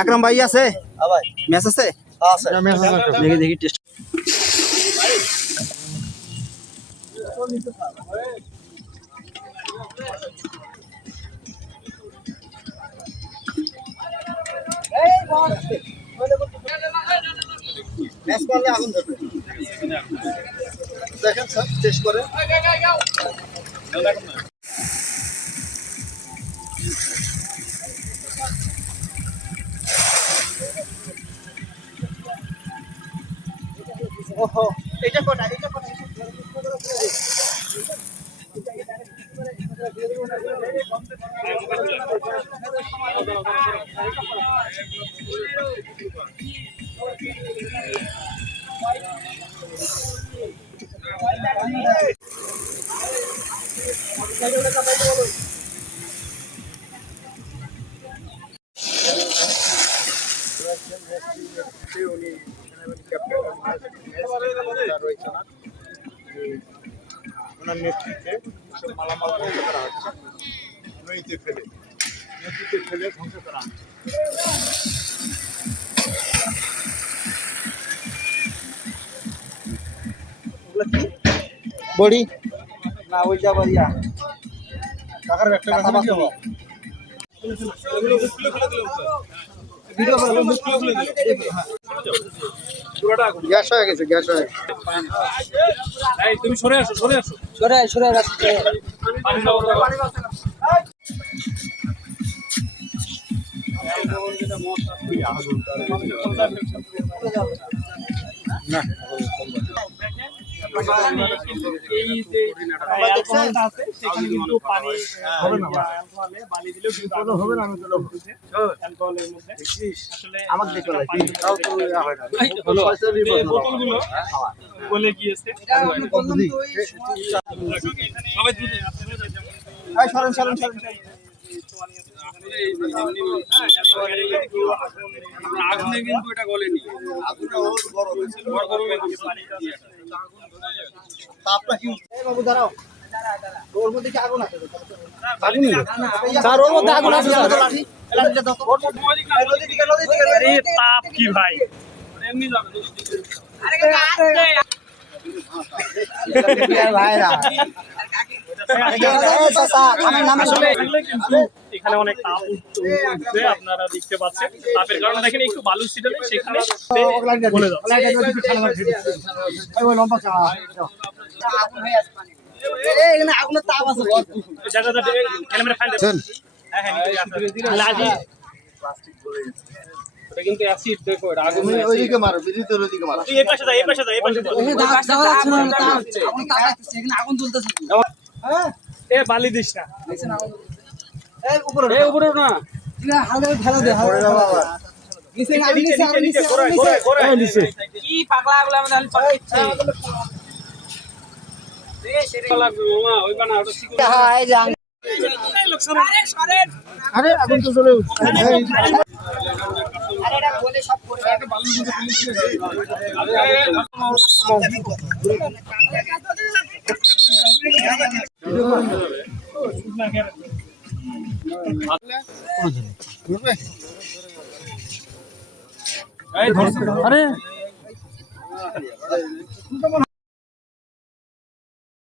আকরাম ভাই আছে? ম্যাচ আছে? দেখি দেখি টেস্ট। ম্যাচ করলে আগুন ধরবে। দেখেন স্যার টেস্ট করে। ওহো এটা কোটা ওনার নেতৃত্বে সব মালামাল ধ্বংস করা হচ্ছে, নদীতে ফেলে ধ্বংস করা হচ্ছে। বড়ি না ওইটা বাড়িয়া টাকার একটা কথা কি হবে? ভিডিও করে গ্যাস হয়ে গেছে, গ্যাস হয়ে গেছে। এই তুমি সরে আসো সরে আসছে। না এই যে অ্যালকোহলটা আছে সেখানে কিন্তু পানি হবে না, বালি দিলেও কিন্তু হবে না। আমি তো অ্যালকোহলের মধ্যে আসলে আমাকে দেখো তাও তো হয় না। বোতলগুলো গলে গিয়েছে। সবাই দ্রুত এই সরেন আগুনে কিন্তু এটা গলেনি, তাপটা কি? এই বাবু দাঁড়াও, ওর মধ্যে কি আগুন আছে? আগুন স্যার, ওর মধ্যে আগুন আছে। লাঠিটা দাও। নদী দিকে আরে তাপ কি ভাই, এমনি যাবে নদীর দিকে। আরে ভাইরা এখানে অনেক তাপ উঠছে, আপনারা দেখতে পাচ্ছেন। তাপের কারণে দেখেন একটু বালু ছিটালে সেখানে বলে দাও আগুনের তাপ আছে। কিন্তু অ্যাসিড দেখো, এটা আগুন ওইদিকে মারো, বিদ্যুতের ওইদিকে মারো। তুই এই পাশে যা, এই পাশে যা, এই পাশে আগুন জ্বলতেছে। হ্যাঁ, এ বালি দিস না, এই উপরে না হালকা ঢেলা দে, হালকা বাবা। নিচে কি পাগলা গুলো আমাদের খালি পাকিচ্ছে। ওই বানা ওটা ঠিক আছে। হ্যাঁ এই যে আরে আগুন তো জ্বলে উঠছে। আরে এটা বলে সব করে একটা বালু দিতে পুলিশে আরে